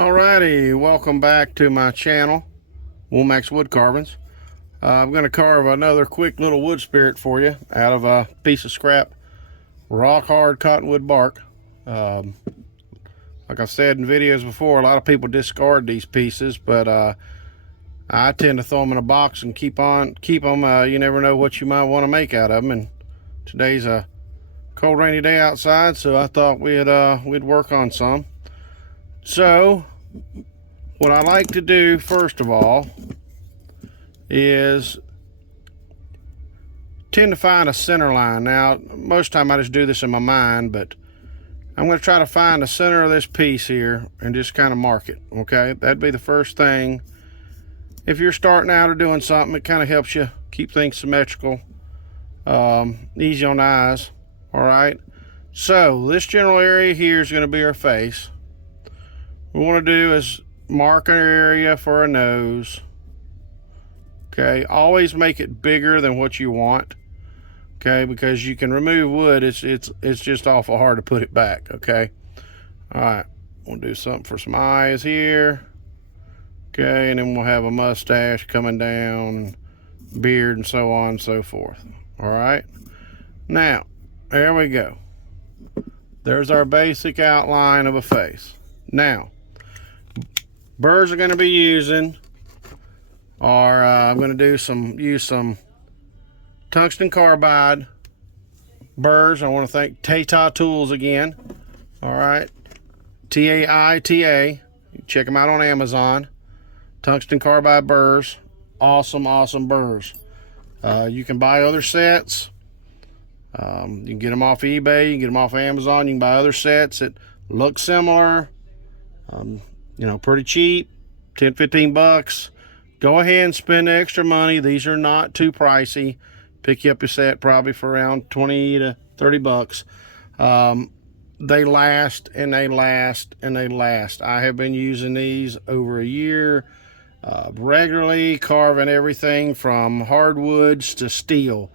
Alrighty, welcome back to my channel, Womack's Wood Carvings. I'm going to carve another quick little wood spirit for you out of a piece of scrap rock hard cottonwood bark. Like I've said in videos before, a lot of people discard these pieces, but I tend to throw them in a box and keep them. You never know what you might want to make out of them, and today's a cold rainy day outside, so I thought we'd work on some. So what I like to do first of all is tend to find a center line. Now most of the time I just do this in my mind, but I'm going to try to find the center of this piece here and just kind of mark it. Okay, that'd be the first thing. If you're starting out or doing something, it kind of helps you keep things symmetrical, easy on the eyes. All right, so this general area here is going to be our face. What we want to do is mark an area for a nose. Okay, always make it bigger than what you want. Okay, because you can remove wood, it's just awful hard to put it back. Okay, all right, we'll do something for some eyes here. Okay, and then we'll have a mustache coming down, beard, and so on and so forth. All right, now there we go. There's our basic outline of a face. Now burrs are going to be using are I'm going to use some tungsten carbide burrs. I want to thank Tata Tools again. All right, Taita. Check them out on Amazon. Tungsten carbide burrs, awesome burrs. You can buy other sets. You can get them off eBay. You can get them off Amazon. You can buy other sets that look similar. You know, pretty cheap, 10-15 bucks. Go ahead and spend the extra money. These are not too pricey. Pick you up your set probably for around 20 to 30 bucks. They last and they last and they last. I have been using these over a year, regularly carving everything from hardwoods to steel,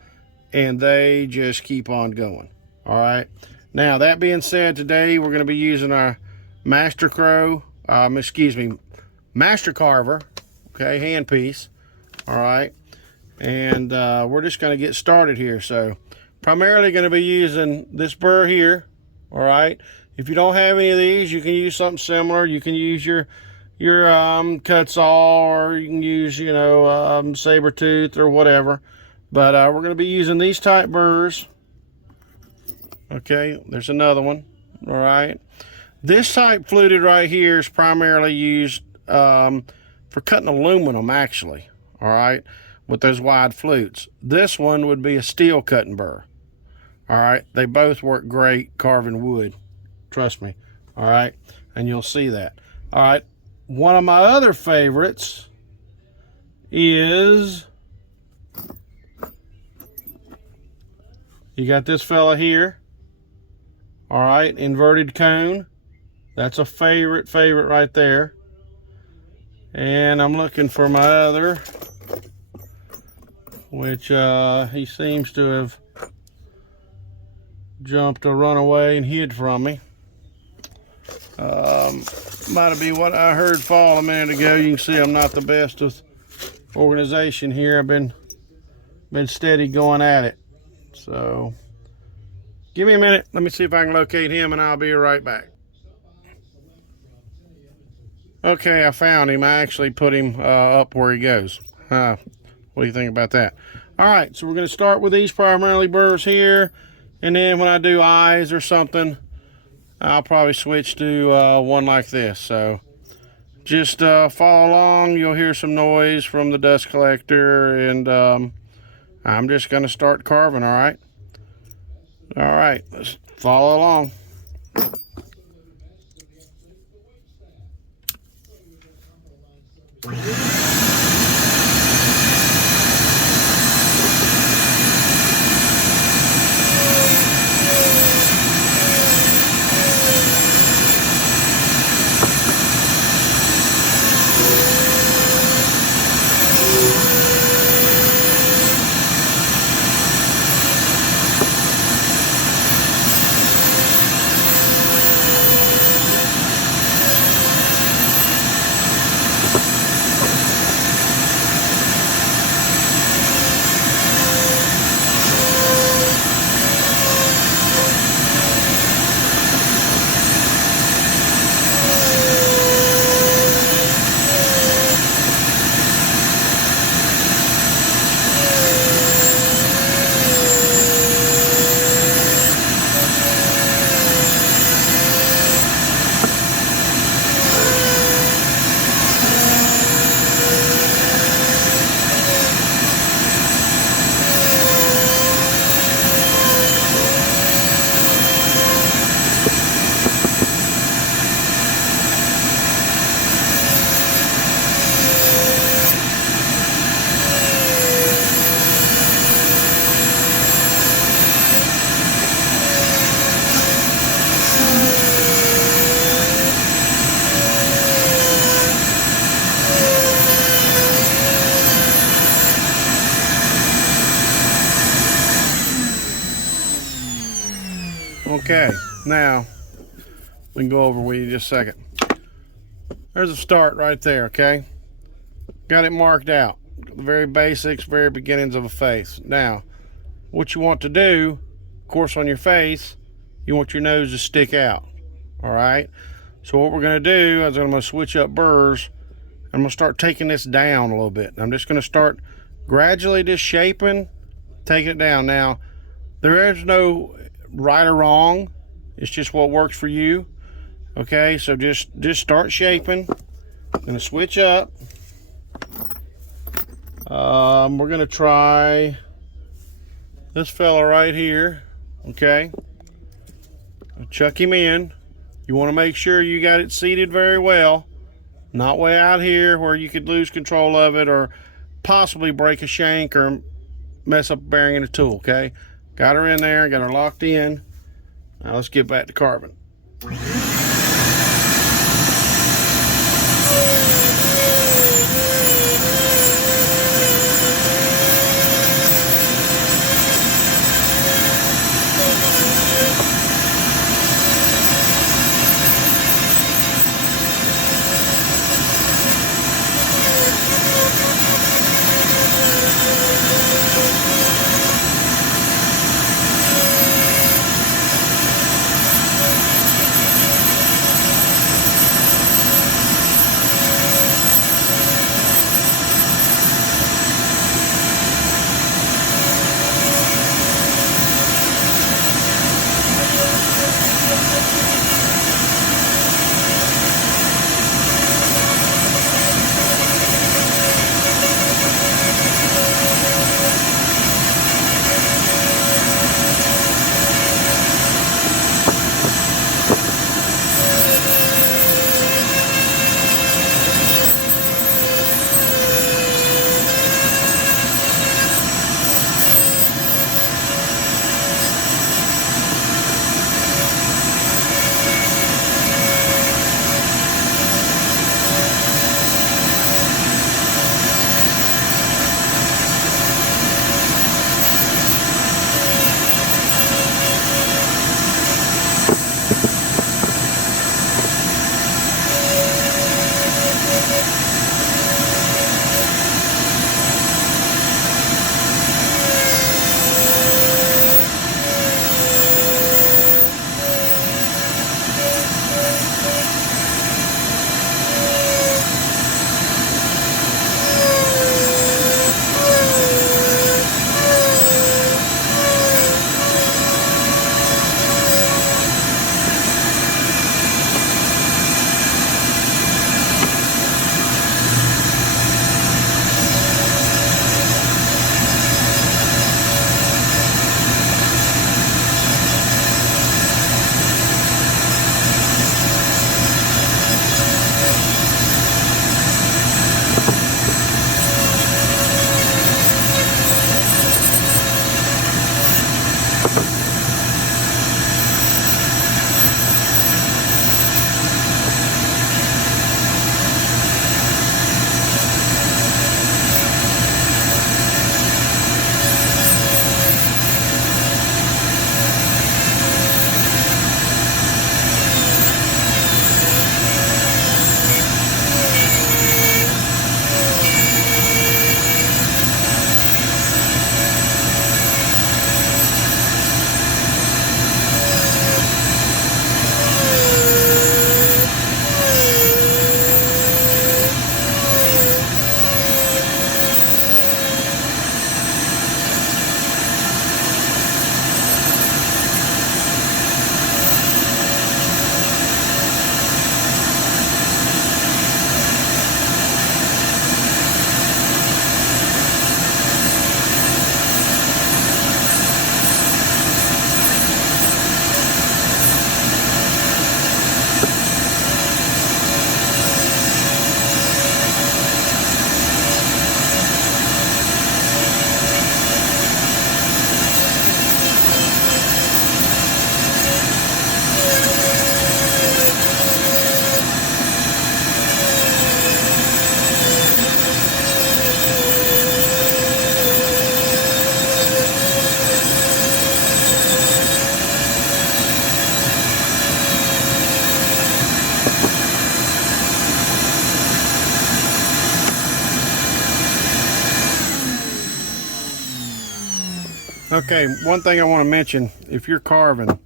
and they just keep on going. All right. Now that being said, today we're going to be using our Master Carver, okay, handpiece. All right, and we're just going to get started here. So primarily going to be using this burr here. All right, if you don't have any of these, you can use something similar. You can use your cut saw, or you can use, you know, saber tooth or whatever. But we're going to be using these type burrs. Okay, there's another one. All right. This type fluted right here is primarily used for cutting aluminum, actually. All right, with those wide flutes. This one would be a steel cutting burr. All right, they both work great carving wood. Trust me. All right, and you'll see that. All right, one of my other favorites is, you got this fella here. All right, inverted cone. That's a favorite right there. And I'm looking for my other, which he seems to have jumped or run away and hid from me. Might be what I heard fall a minute ago. You can see I'm not the best with organization here. I've been steady going at it. So give me a minute. Let me see if I can locate him, and I'll be right back. Okay, I found him. I actually put him up where he goes. What do you think about that? All right, so we're going to start with these primarily burrs here, and then when I do eyes or something, I'll probably switch to one like this. So just follow along. You'll hear some noise from the dust collector, and I'm just going to start carving. All right. All right, let's follow along. Okay, now we can go over with you just a second. There's a start right there, okay? Got it marked out. The very basics, very beginnings of a face. Now, what you want to do, of course, on your face, you want your nose to stick out. All right? So what we're going to do is I'm going to switch up burrs. I'm going to start taking this down a little bit. I'm just going to start gradually just shaping, taking it down. Now, there is no right or wrong. It's just what works for you. Okay, so just start shaping. I'm going to switch up. We're going to try this fella right here. Okay. I'll chuck him in. You want to make sure you got it seated very well. Not way out here where you could lose control of it or possibly break a shank or mess up a bearing in a tool, okay? Got her in there, got her locked in. Now let's get back to carbon. Okay, one thing I want to mention, if you're carving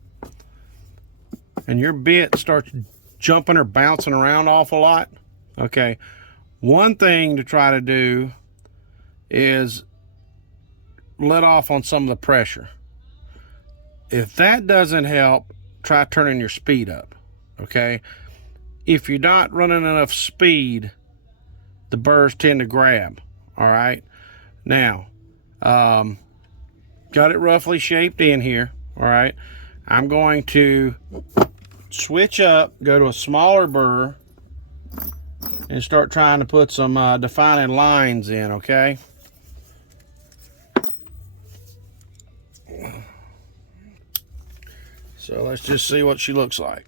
and your bit starts jumping or bouncing around an awful lot, okay, one thing to try to do is let off on some of the pressure. If that doesn't help, try turning your speed up, okay? If you're not running enough speed, the burrs tend to grab, all right? Now, got it roughly shaped in here, all right? I'm going to switch up, go to a smaller burr, and start trying to put some defining lines in, okay? So let's just see what she looks like.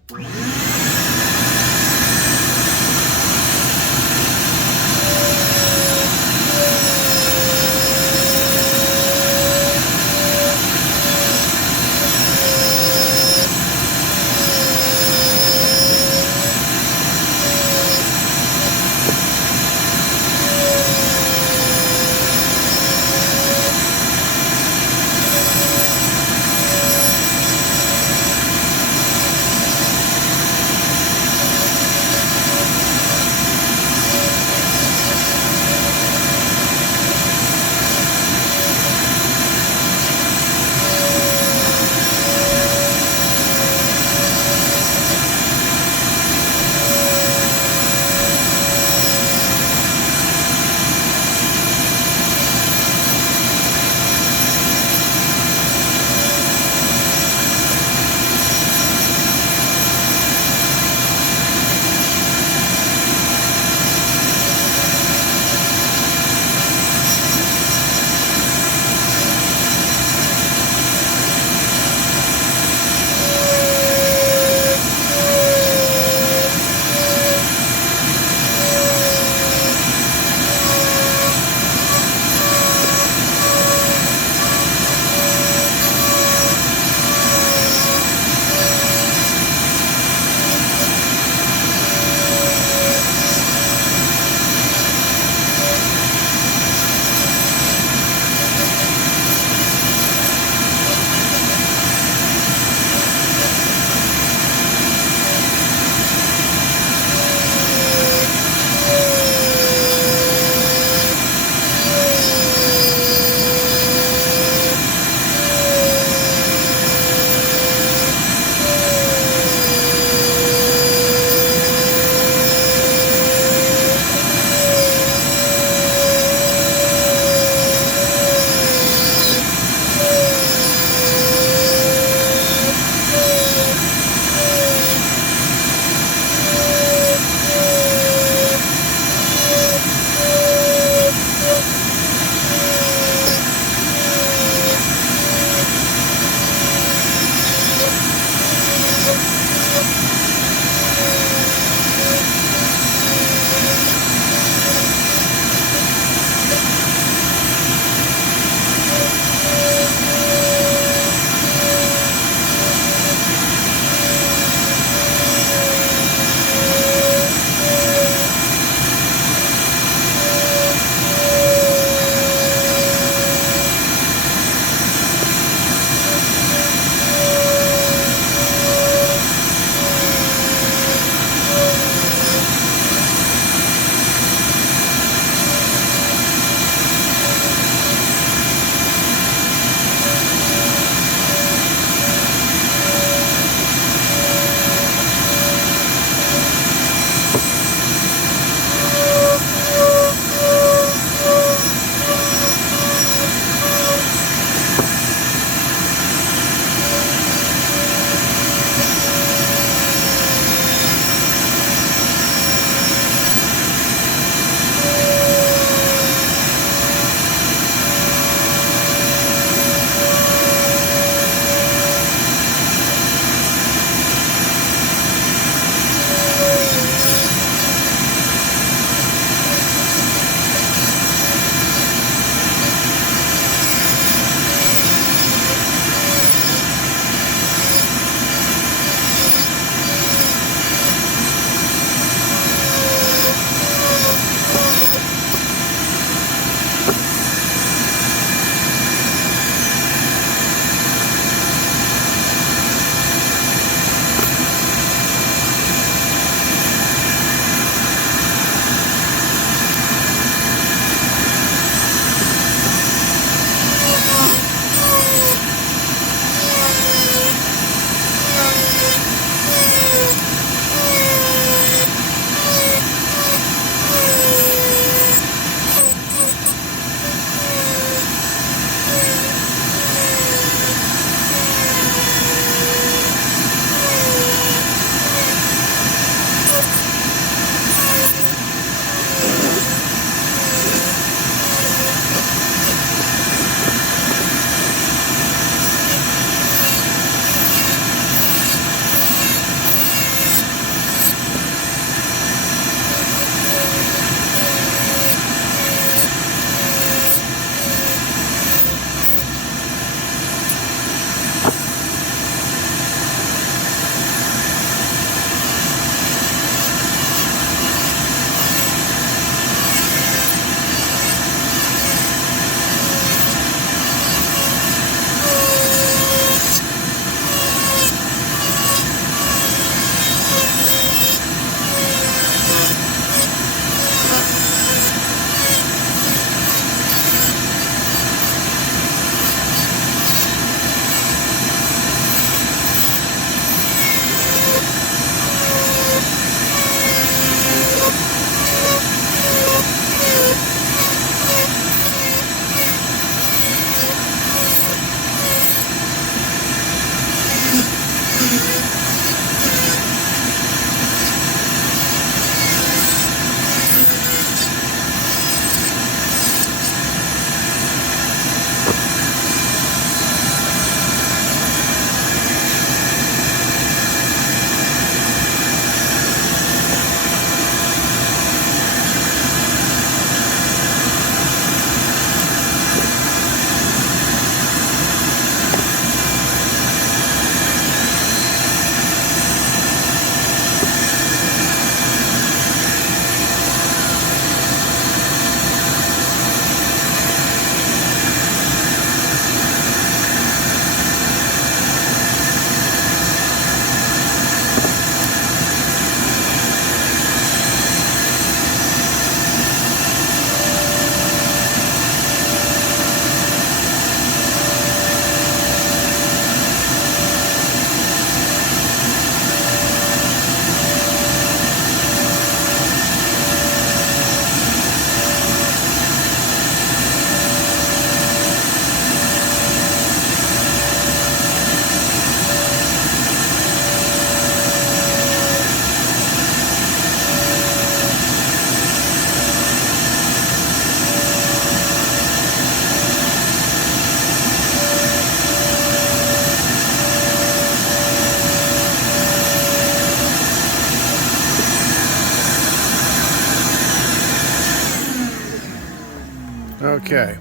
Okay.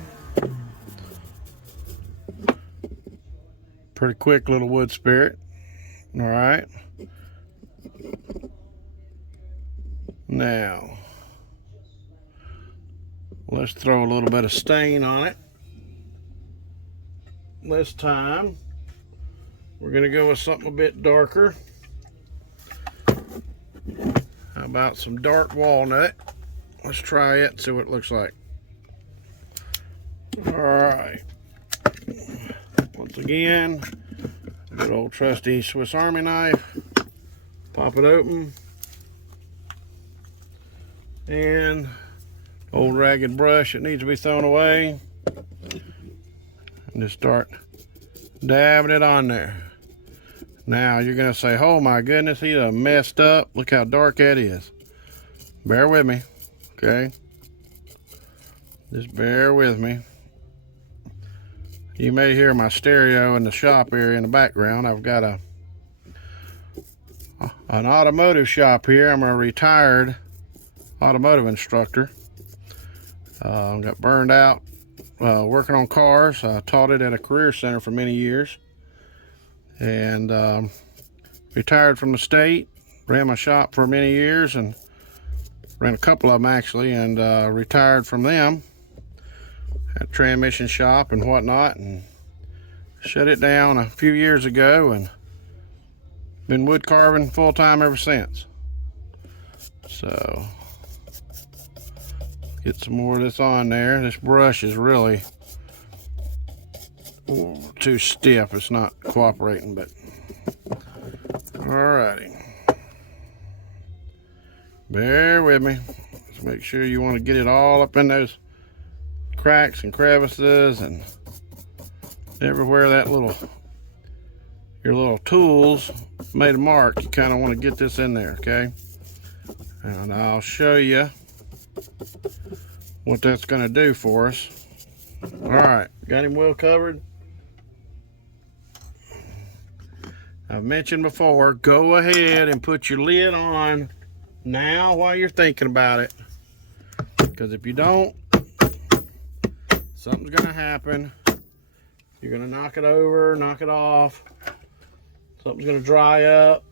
Pretty quick little wood spirit. All right. Now, let's throw a little bit of stain on it. This time, we're going to go with something a bit darker. How about some dark walnut? Let's try it and see what it looks like. All right. Once again, good old trusty Swiss Army knife. Pop it open. And old ragged brush that needs to be thrown away. And just start dabbing it on there. Now you're gonna say, oh my goodness, he done messed up. Look how dark that is. Bear with me, okay? Just bear with me. You may hear my stereo in the shop area in the background. I've got an automotive shop here. I'm a retired automotive instructor. Got burned out working on cars. I taught it at a career center for many years, and retired from the state. Ran my shop for many years, and ran a couple of them actually, and retired from them. Had a transmission shop and whatnot, and shut it down a few years ago, and been wood carving full time ever since. So get some more of this on there. This brush is really too stiff. It's not cooperating, but alrighty. Bear with me. Just make sure you want to get it all up in those cracks and crevices and everywhere that your little tools made a mark. You kind of want to get this in there, okay? And I'll show you what that's going to do for us. All right, got him well covered. I've mentioned before, go ahead and put your lid on now while you're thinking about it, because if you don't, something's going to happen. You're going to knock it over, knock it off. Something's going to dry up.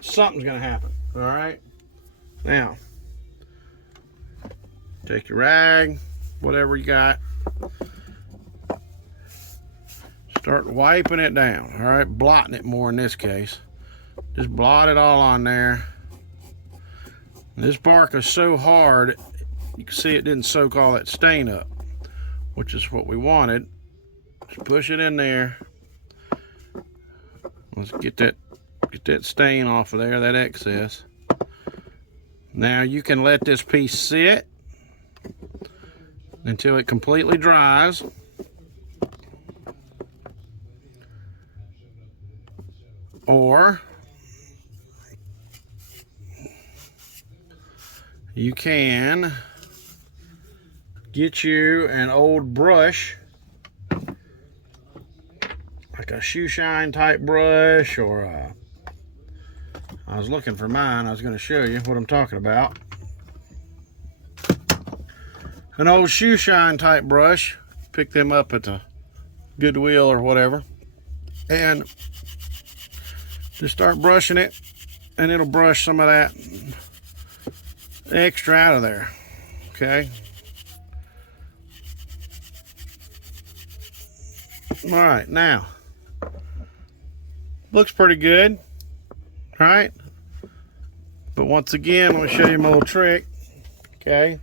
Something's going to happen. All right. Now, take your rag, whatever you got. Start wiping it down. All right. Blotting it more in this case. Just blot it all on there. This bark is so hard, you can see it didn't soak all that stain up, which is what we wanted. Just push it in there. Let's get that stain off of there, that excess. Now you can let this piece sit until it completely dries. Or you can get you an old brush, like a shoe shine type brush, or I was looking for mine. I was going to show you what I'm talking about. An old shoe shine type brush. Pick them up at the Goodwill or whatever, and just start brushing it, and it'll brush some of that extra out of there. Okay. All right, now looks pretty good, right? But once again, let me show you my little trick. Okay,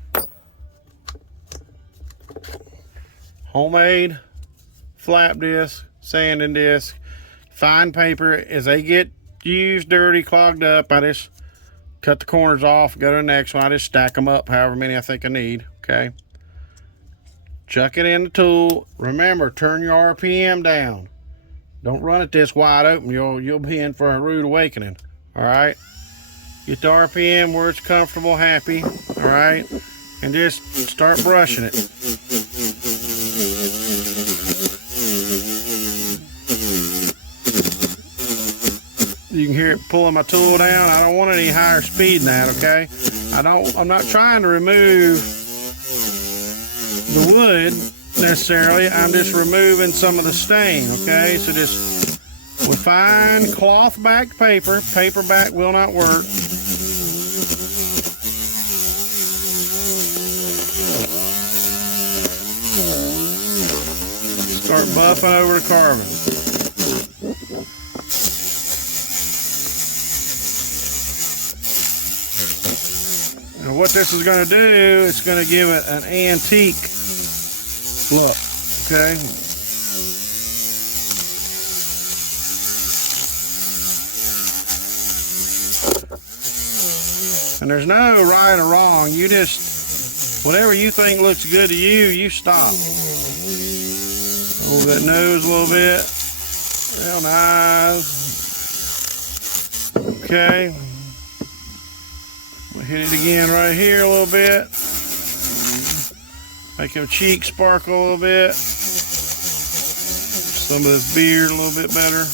homemade flap disc, sanding disc, fine paper. As they get used, dirty, clogged up, I just cut the corners off, go to the next one. I just stack them up, however many I think I need. Okay, chuck it in the tool. Remember, turn your RPM down. Don't run it this wide open. You'll be in for a rude awakening. All right, get the RPM where it's comfortable, happy. All right, and just start brushing it. You can hear it pulling my tool down. I don't want any higher speed than that, okay? I'm not trying to remove the wood necessarily. I'm just removing some of the stain, okay? So just with fine cloth backed paper. Paperback will not work. Start buffing over the carbon. And what this is going to do, it's going to give it an antique look, okay? And there's no right or wrong. You just, whatever you think looks good to you, you stop. Hold that nose a little bit. Real nice. Okay. We'll hit it again right here a little bit. Make your cheeks sparkle a little bit. Some of this beard a little bit better.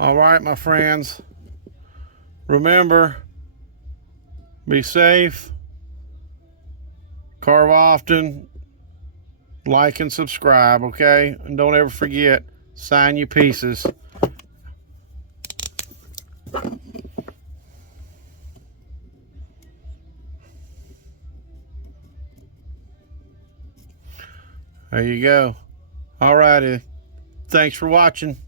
All right, my friends. Remember, be safe, carve often, like and subscribe, okay? And don't ever forget, sign your pieces. There you go. All righty. Thanks for watching.